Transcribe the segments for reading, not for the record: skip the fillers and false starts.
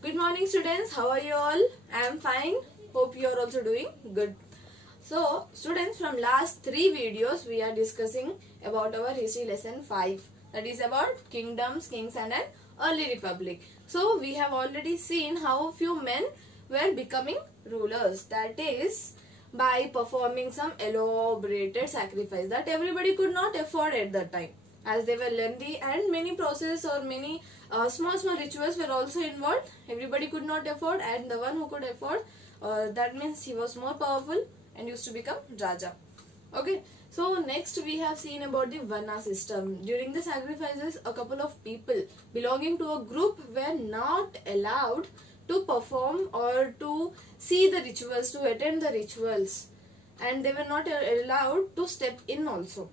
Good morning students, how are you all? I am fine. Hope you are also doing good. So students, from last 3 videos we are discussing about our history lesson 5. That is about kingdoms, kings and an early republic. So we have already seen how few men were becoming rulers. That is by performing some elaborated sacrifice that everybody could not afford at that time, as they were lengthy and many process or many small rituals were also involved. Everybody could not afford, and the one who could afford, that means he was more powerful and used to become Raja. Okay, so next we have seen about the Varna system. During the sacrifices, a couple of people belonging to a group were not allowed to perform or to see the rituals, to attend the rituals, and they were not allowed to step in also.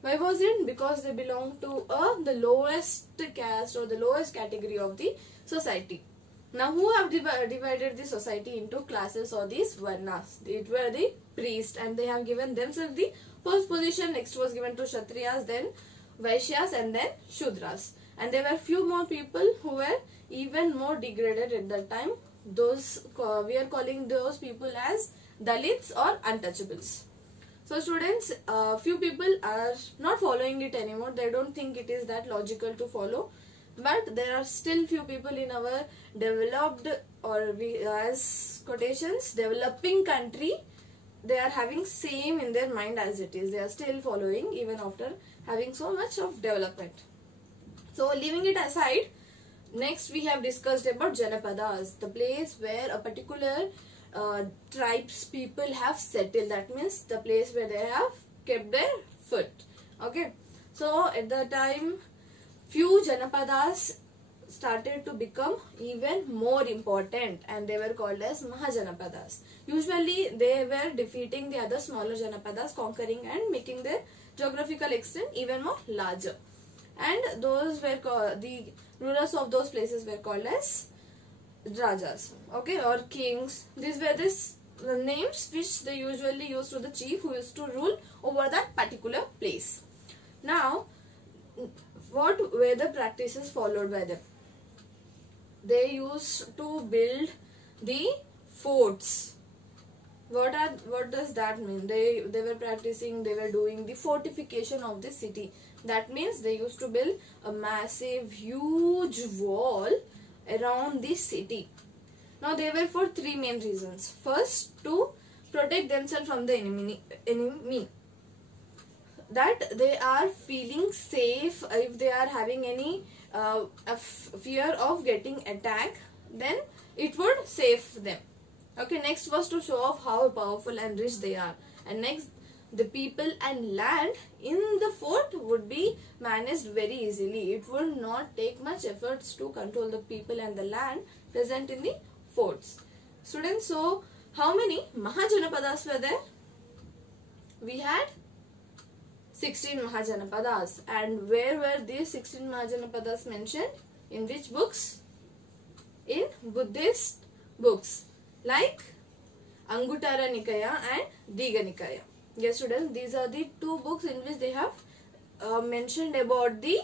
Why was it? Because they belonged to the lowest caste or the lowest category of the society. Now, who have divided the society into classes or these varnas? It were the priests, and they have given themselves the first position. Next was given to Kshatriyas, then Vaishyas, and then Shudras. And there were few more people who were even more degraded at that time. Those we are calling those people as Dalits or untouchables. So students, few people are not following it anymore. They don't think it is that logical to follow. But there are still few people in our developed, or as quotations, developing country, they are having same in their mind as it is. They are still following even after having so much of development. So leaving it aside, next we have discussed about Janapadas, the place where a particular tribes people have settled. That means the place where they have kept their foot. Okay, so at the time few Janapadas started to become even more important, and they were called as Mahajanapadas. Usually they were defeating the other smaller Janapadas, conquering and making their geographical extent even more larger. And those were the rulers of those places were called as Rajas, okay, or kings. These were the names which they usually used to the chief who used to rule over that particular place. Now, what were the practices followed by them? They used to build the forts. What does that mean? They were practicing, they were doing the fortification of the city. That means they used to build a massive, huge wall around the city. Now they were for 3 main reasons. First, to protect themselves from the enemy. That they are feeling safe. If they are having any fear of getting attacked, then it would save them. Okay, next was to show off how powerful and rich they are. And next, the people and land in the fort would be managed very easily. It would not take much efforts to control the people and the land present in the forts. Students, so how many Mahajanapadas were there? We had 16 Mahajanapadas. And where were these 16 Mahajanapadas mentioned? In which books? In Buddhist books like Anguttara Nikaya and Digha Nikaya. Yes students, these are the 2 books in which they have mentioned about the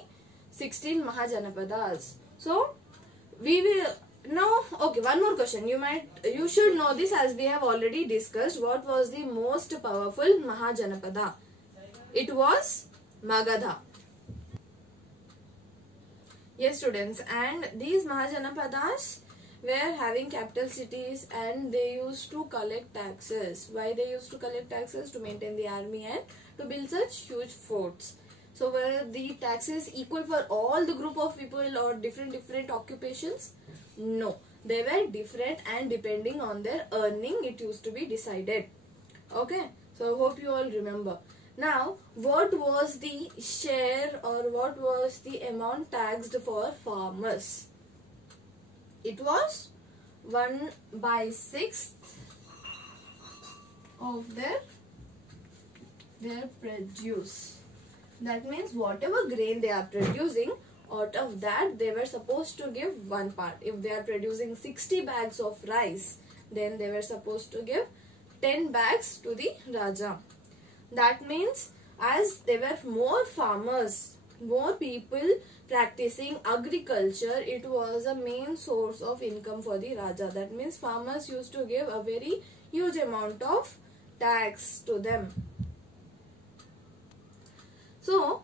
16 Mahajanapadas. So we will now, okay, one more question. You should know this, as we have already discussed. What was the most powerful Mahajanapada? It was Magadha. Yes students, and these Mahajanapadas were having capital cities, and they used to collect taxes. Why they used to collect taxes? To maintain the army and to build such huge forts. So were the taxes equal for all the group of people or different occupations? No, they were different, and depending on their earning it used to be decided. Okay, so hope you all remember. Now, what was the share or what was the amount taxed for farmers? It was 1/6 of their produce. That means whatever grain they are producing, out of that they were supposed to give 1 part. If they are producing 60 bags of rice, then they were supposed to give 10 bags to the Raja. That means as there were more farmers more people practicing agriculture, it was a main source of income for the Raja. That means farmers used to give a very huge amount of tax to them. So,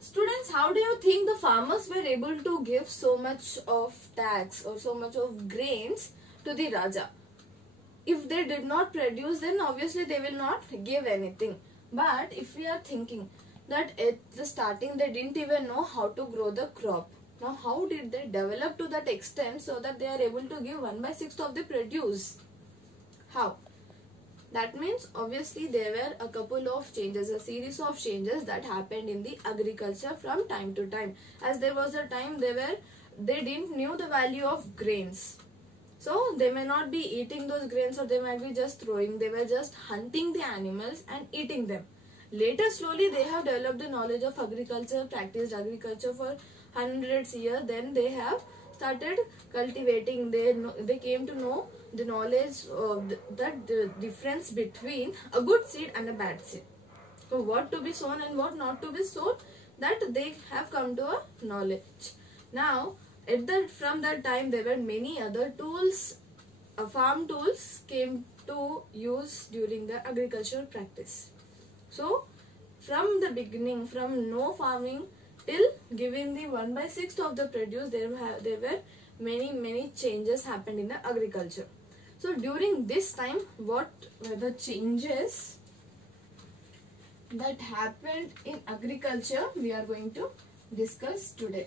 students, how do you think the farmers were able to give so much of tax or so much of grains to the Raja? If they did not produce, then obviously they will not give anything. But if we are thinking that at the starting they didn't even know how to grow the crop, now how did they develop to that extent so that they are able to give 1/6 of the produce? How? That means obviously there were a couple of changes, a series of changes that happened in the agriculture from time to time. As there was a time they didn't knew the value of grains. So they may not be eating those grains, or they might be just throwing. They were just hunting the animals and eating them. Later, slowly they have developed the knowledge of agriculture, practiced agriculture for hundreds of years. Then they have started cultivating. They came to know the knowledge of the difference between a good seed and a bad seed. So what to be sown and what not to be sown, that they have come to a knowledge. Now, from that time, there were many other tools, farm tools came to use during the agricultural practice. So, from the beginning, from no farming till giving the 1/6 of the produce, there were many changes happened in the agriculture. So, during this time, what were the changes that happened in agriculture, we are going to discuss today.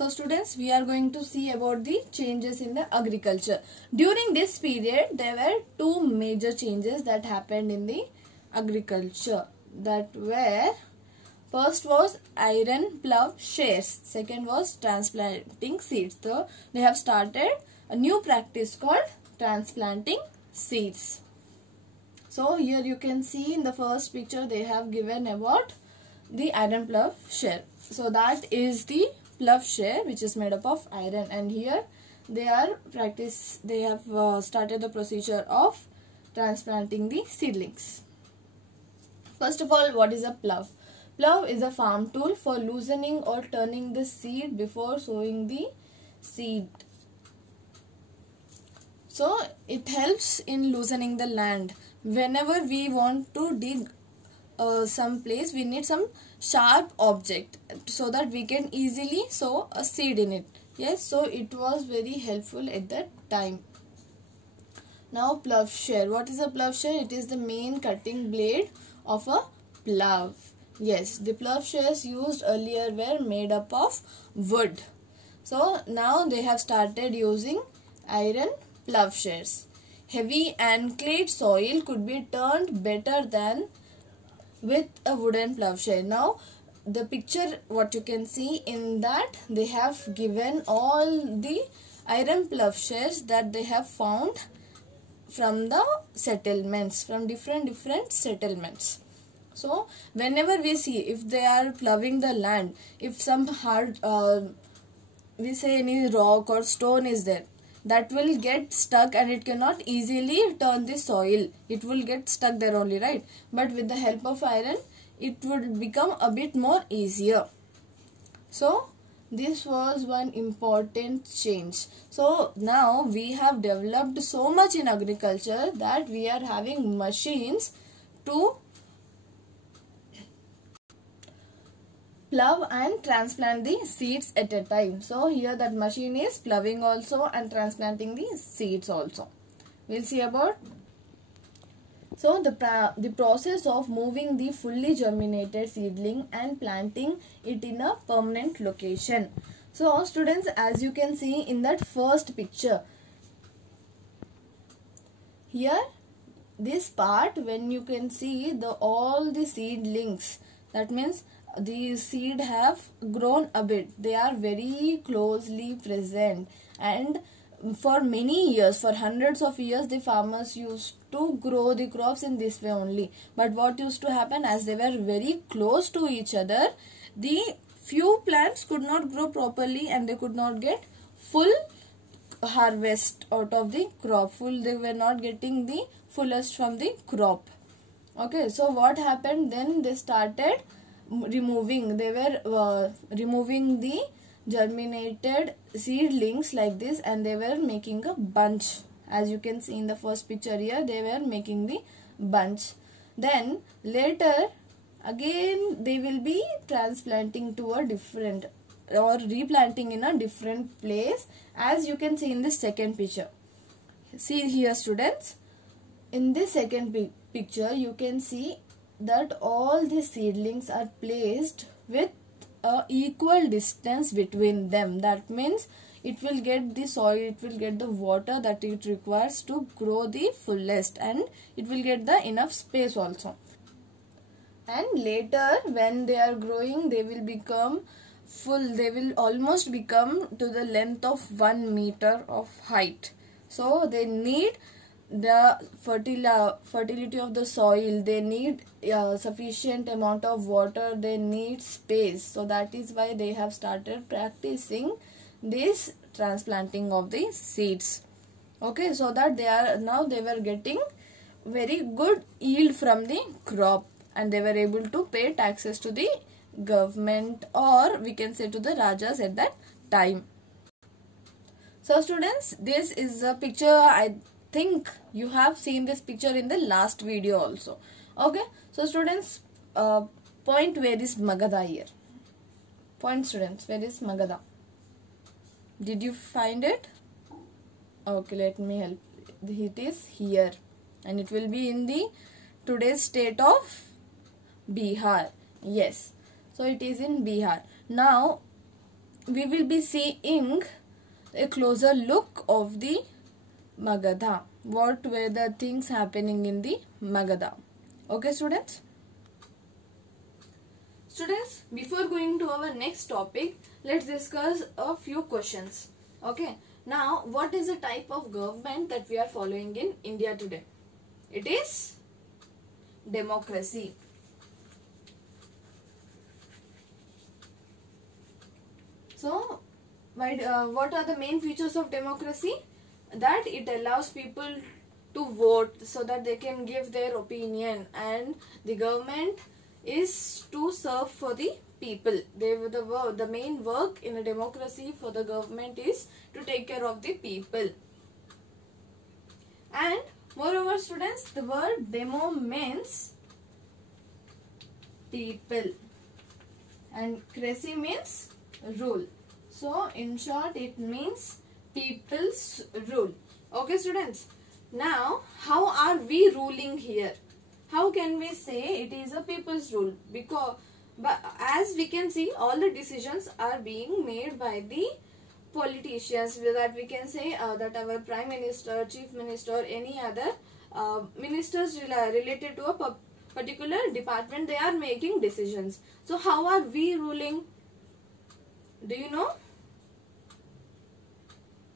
So students, we are going to see about the changes in the agriculture. During this period, there were two major changes that happened in the agriculture. That were, first was iron plough shares. Second was transplanting seeds. So they have started a new practice called transplanting seeds. So here you can see in the first picture they have given about the iron plough share. So that is the plough share which is made up of iron, and here they have started the procedure of transplanting the seedlings. First of all, what is a plough? Plough is a farm tool for loosening or turning the seed before sowing the seed. So it helps in loosening the land. Whenever we want to dig some place, we need some sharp object so that we can easily sow a seed in it. Yes, so it was very helpful at that time. Now ploughshare. What is a ploughshare? It is the main cutting blade of a plough. Yes, the ploughshares used earlier were made up of wood. So now they have started using iron ploughshares. Heavy and clayed soil could be turned better than with a wooden ploughshare. Now the picture what you can see in that, they have given all the iron ploughshares that they have found from the settlements, from different settlements. So whenever we see, if they are ploughing the land, if some hard we say any rock or stone is there, that will get stuck and it cannot easily turn the soil. It will get stuck there only, right? But with the help of iron, it would become a bit more easier. So this was one important change. So now we have developed so much in agriculture that we are having machines to plough and transplant the seeds at a time. So here that machine is ploughing also and transplanting the seeds also. We'll see about. So the process of moving the fully germinated seedling and planting it in a permanent location. So students, as you can see in that first picture, here this part, when you can see all the seedlings, that means the seed have grown a bit. They are very closely present, and for many years, for hundreds of years, the farmers used to grow the crops in this way only. But what used to happen, as they were very close to each other, the few plants could not grow properly and they could not get full harvest out of the crop. They were not getting the fullest from the crop. Okay, so what happened then? They started removing. They were removing the germinated seedlings like this, and they were making a bunch. As you can see in the first picture here, they were making the bunch. Then later again they will be transplanting to a different, or replanting in a different place, as you can see in the second picture. See here students, in this second picture you can see that all the seedlings are placed with a equal distance between them. That means it will get the soil, it will get the water that it requires to grow the fullest, and it will get the enough space also. And later when they are growing, they will become full. They will almost become to the length of 1 meter of height. So they need the fertility of the soil, they need sufficient amount of water, they need space. So that is why they have started practicing this transplanting of the seeds. Okay, so that they were getting very good yield from the crop, and they were able to pay taxes to the government, or we can say to the Rajas at that time. So students, this is a picture. I think you have seen this picture in the last video also. Okay, so students, point, where is Magadha here? Point students, where is Magadha? Did you find it? Okay, let me help. It is here, and it will be in the today's state of Bihar. Yes, so it is in Bihar. Now we will be seeing a closer look of the Magadha. What were the things happening in the Magadha? Okay students? Students, before going to our next topic, let's discuss a few questions. Okay, now what is the type of government that we are following in India today? It is democracy. So what are the main features of democracy? That it allows people to vote so that they can give their opinion, and the government is to serve for the people. The main work in a democracy for the government is to take care of the people. And moreover students, the word demo means people, and cracy means rule. So in short, it means people's rule. Okay students, now how are we ruling here? How can we say it is a people's rule? Because as we can see, all the decisions are being made by the politicians. That we can say that our prime minister, chief minister, or any other ministers related to a particular department, they are making decisions. So how are we ruling? Do you know?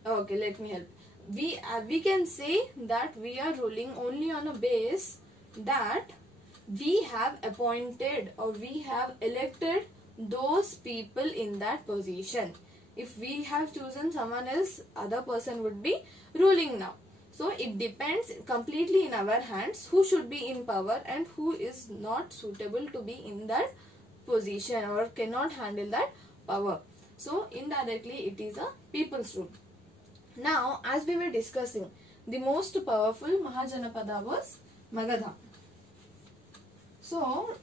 Okay, let me help. We can say that we are ruling only on a base that we have appointed or we have elected those people in that position. If we have chosen someone else, other person would be ruling now. So it depends completely in our hands who should be in power and who is not suitable to be in that position or cannot handle that power. So indirectly it is a people's rule. Now, as we were discussing, the most powerful Mahajanapada was Magadha. So,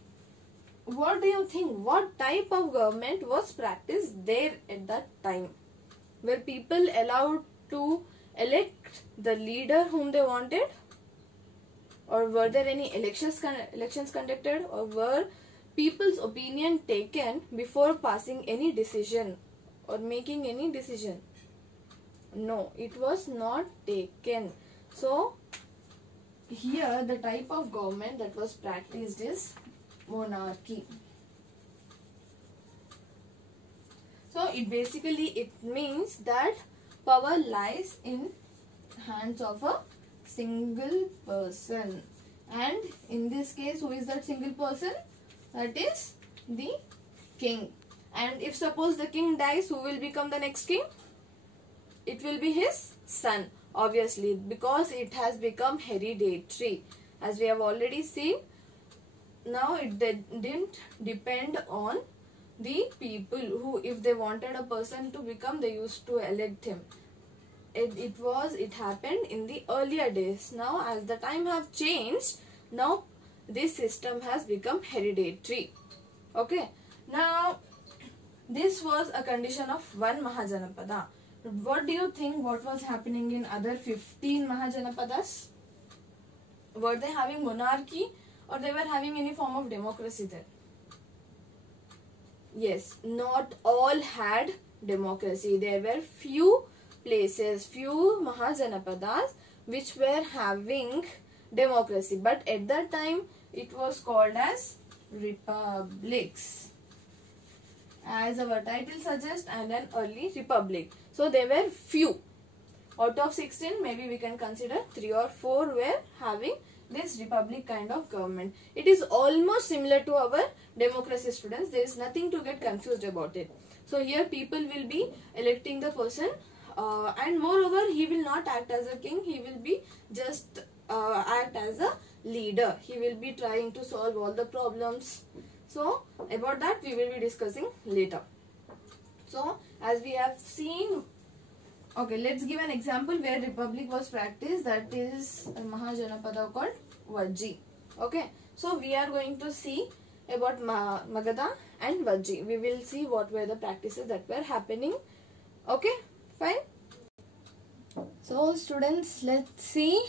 what do you think? What type of government was practiced there at that time? Were people allowed to elect the leader whom they wanted? Or were there any elections conducted? Or were people's opinion taken before passing any decision or making any decision? No, it was not taken. So, here the type of government that was practiced is monarchy. So, it means that power lies in hands of a single person. And in this case, who is that single person? That is the king. And if suppose the king dies, who will become the next king? It will be his son. obviously, because it has become hereditary. As we have already seen, now it didn't depend on the people who, if they wanted a person to become, they used to elect him. It happened in the earlier days. Now as the time have changed, now this system has become hereditary. Okay, now this was a condition of one Mahajanapada. What do you think what was happening in other 15 Mahajanapadas? Were they having monarchy or they were having any form of democracy there? Yes, not all had democracy. There were few places, few Mahajanapadas which were having democracy, but at that time it was called as republics, as our title suggests, and an early republic. So there were few. Out of 16, maybe we can consider 3 or 4 were having this republic kind of government. It is almost similar to our democracy, students. There is nothing to get confused about it. So here people will be electing the person, and moreover he will not act as a king. He will be just act as a leader. He will be trying to solve all the problems. So about that we will be discussing later. So as we have seen, okay, let's give an example where republic was practiced. That is a Mahajanapada called Vajji. Okay, so we are going to see about Magadha and Vajji. We will see what were the practices that were happening. Okay, fine. So students, let's see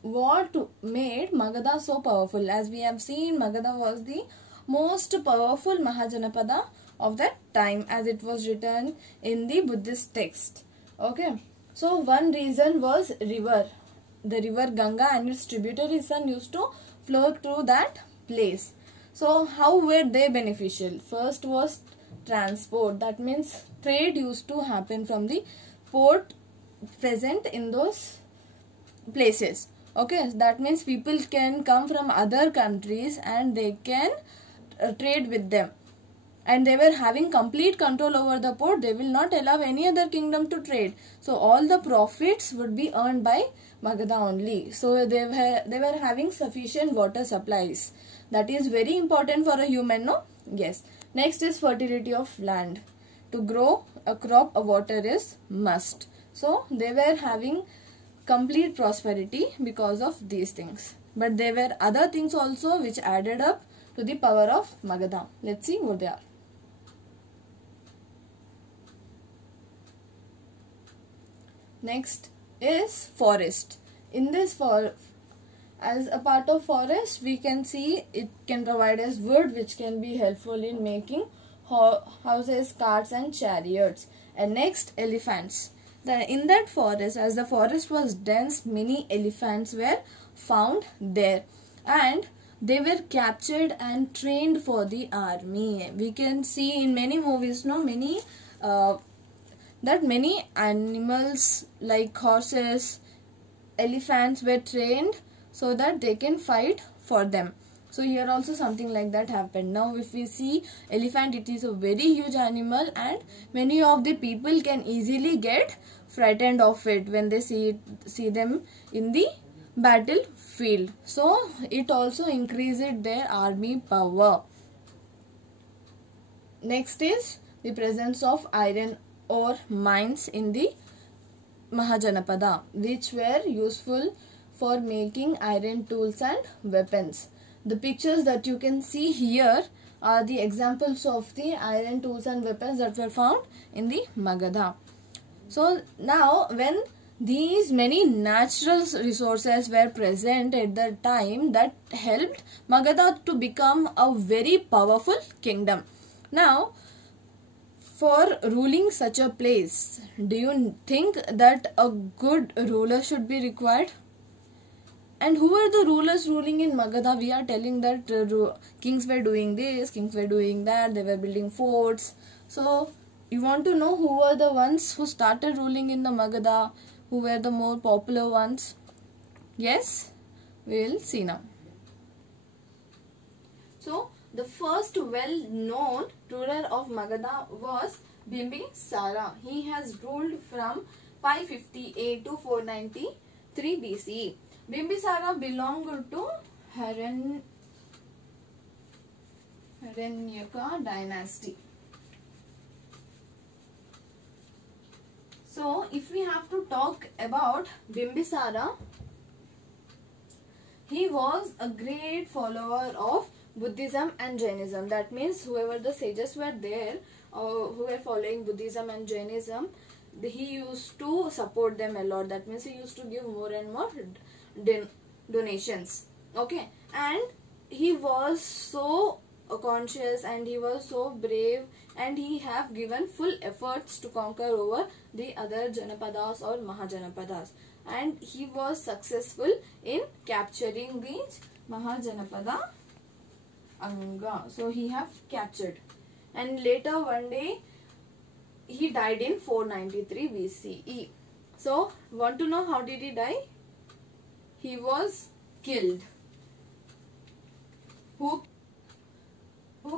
what made Magadha so powerful. As we have seen, Magadha was the most powerful Mahajanapada of that time, as it was written in the Buddhist text. Okay, so one reason was river. The river Ganga and its tributary Son used to flow through that place. So how were they beneficial? First was transport. That means trade used to happen from the port present in those places. Okay, that means people can come from other countries and they can trade with them. And they were having complete control over the port. They will not allow any other kingdom to trade. So all the profits would be earned by Magadha only. So they were having sufficient water supplies. That is very important for a human, no? Yes. Next is fertility of land. To grow a crop, a water is must. So they were having complete prosperity because of these things. But there were other things also which added up to the power of Magadha. Let's see what they are. Next is forest. In this as a part of forest, we can see it can provide us wood which can be helpful in making houses, carts and chariots. And next, elephants. In that forest, as the forest was dense, many elephants were found there. And they were captured and trained for the army. We can see in many movies, many animals like horses, elephants were trained so that they can fight for them. So here also something like that happened. Now if we see elephant, it is a very huge animal and many of the people can easily get frightened of it when they see them in the battlefield. So it also increased their army power. Next is the presence of iron ore mines in the Mahajanapada, which were useful for making iron tools and weapons. The pictures that you can see here are the examples of the iron tools and weapons that were found in the Magadha. So now when these many natural resources were present at the time, that helped Magadha to become a very powerful kingdom. Now, for ruling such a place, do you think that a good ruler should be required? And who were the rulers ruling in Magadha? We are telling that kings were doing this, kings were doing that, they were building forts. So, you want to know who were the ones who started ruling in the Magadha? Who were the more popular ones? Yes, we will see now. So, the first well-known ruler of Magadha was Bimbisara. He has ruled from 558 to 493 BCE. Bimbisara belonged to Haranyaka dynasty. So, if we have to talk about Bimbisara, he was a great follower of Buddhism and Jainism. That means whoever the sages were there, who were following Buddhism and Jainism, he used to support them a lot. That means he used to give more and more donations. Okay, and he was so conscious and he was so brave, and he have given full efforts to conquer over the other Janapadas or Mahajanapadas, and he was successful in capturing these Mahajanapada Anga. So he have captured, and later one day he died in 493 BCE. So want to know how did he die? He was killed. Who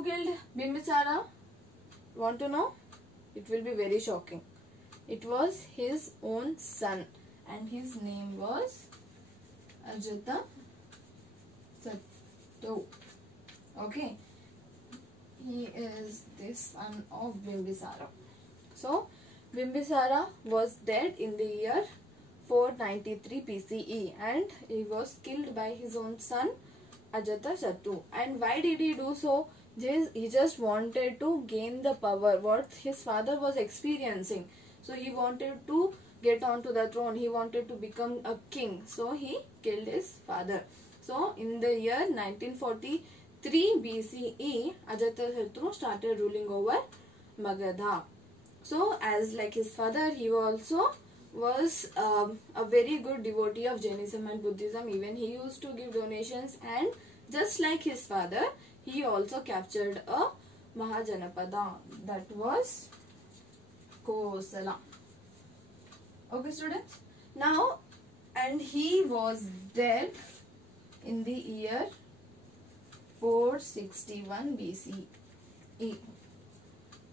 killed Bimbisara? Want to know? It will be very shocking. It was his own son, and his name was Ajatasattu. Okay, he is the son of Bimbisara. So Bimbisara was dead in the year 493 BCE, and he was killed by his own son Ajatasattu. And why did he do so? He just wanted to gain the power what his father was experiencing. So he wanted to get onto the throne. He wanted to become a king. So he killed his father. So in the year 1943 BCE, Ajatasattu started ruling over Magadha. So as like his father, he also was a very good devotee of Jainism and Buddhism. Even he used to give donations, and just like his father, he also captured a Mahajanapada, that was Kosala. Okay students, now, and he was dead in the year 461 BCE.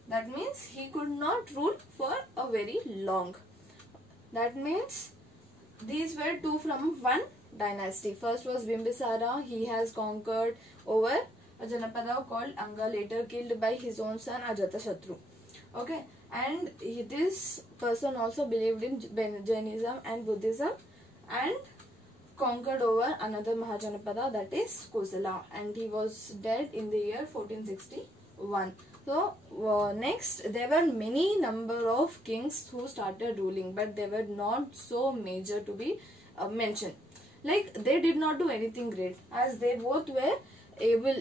That means he could not rule for a very long. That means these were two from one dynasty. First was Bimbisara. He has conquered over a Janapada called Anga, later killed by his own son Ajatasattu. Okay, and this person also believed in Jainism and Buddhism, and conquered over another Mahajanapada, that is Kosala, and he was dead in the year 1461. So next, there were many number of kings who started ruling, but they were not so major to be mentioned. Like, they did not do anything great, as they both were able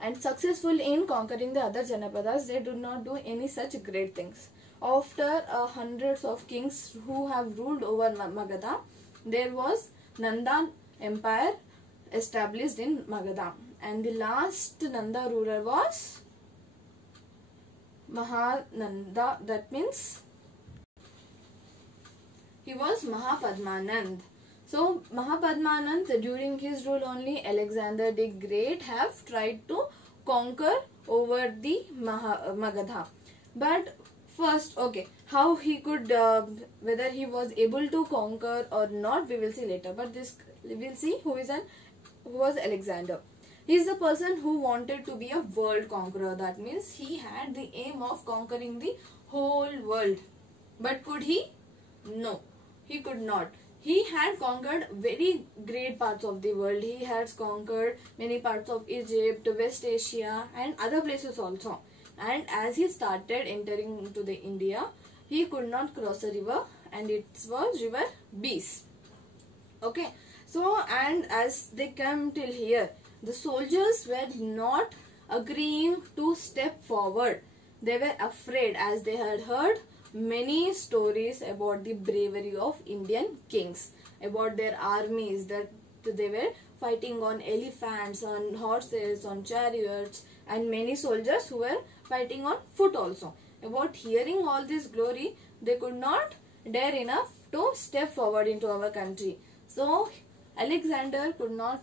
and successful in conquering the other Janapadas. They did not do any such great things. After hundreds of kings who have ruled over Magadha, there was Nanda Empire established in Magadha, and the last Nanda ruler was Mahananda. That means he was Mahapadmanand. So Mahapadmanand, during his rule only Alexander the Great have tried to conquer over the Magadha. But first, okay, how he could, whether he was able to conquer or not, we will see later. But this we will see who was Alexander. He is the person who wanted to be a world conqueror. That means he had the aim of conquering the whole world. But could he? No, he could not. He had conquered very great parts of the world. He has conquered many parts of Egypt, West Asia, and other places also. And as he started entering into the India, he could not cross a river, and it was river Beas. Okay, so and as they came till here, the soldiers were not agreeing to step forward. They were afraid, as they had heard many stories about the bravery of Indian kings, about their armies, that they were fighting on elephants, on horses, on chariots, and many soldiers who were fighting on foot also. About hearing all this glory, they could not dare enough to step forward into our country. So Alexander could not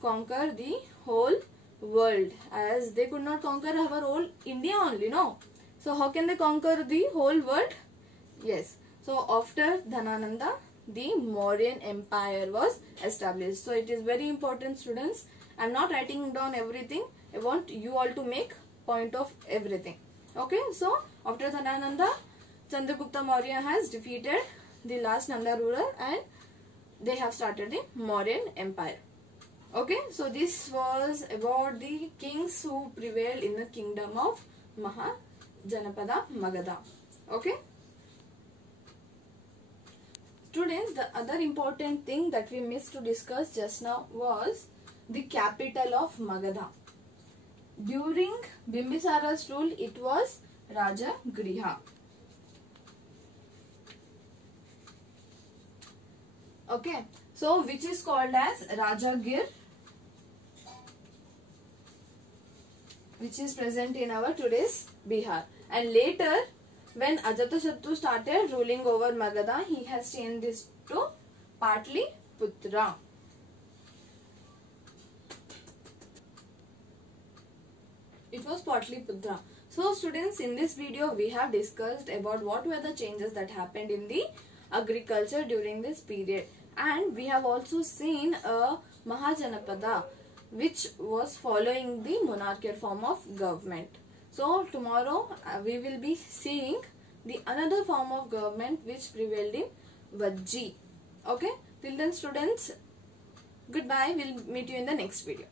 conquer the whole world, as they could not conquer our whole India only, no? So how can they conquer the whole world? Yes. So after Dhanananda, the Mauryan Empire was established. So it is very important, students. I am not writing down everything. I want you all to make point of everything. Okay, so after Dhanananda, Chandragupta Maurya has defeated the last Nanda ruler and they have started the Mauryan Empire. Okay, so this was about the kings who prevailed in the kingdom of Mahajanapada Magadha. Okay. Students, the other important thing that we missed to discuss just now was the capital of Magadha. During Bimbisara's rule, it was Rajagriha. Okay, so which is called as Rajagir, which is present in our today's Bihar. And later, when Ajatashatru started ruling over Magadha, he has changed this to Patliputra. It was Patliputra. So students, in this video we have discussed about what were the changes that happened in the agriculture during this period. And we have also seen a Mahajanapada, which was following the monarchical form of government. So tomorrow we will be seeing the another form of government which prevailed in Vajji. Okay, till then students, goodbye. We'll meet you in the next video.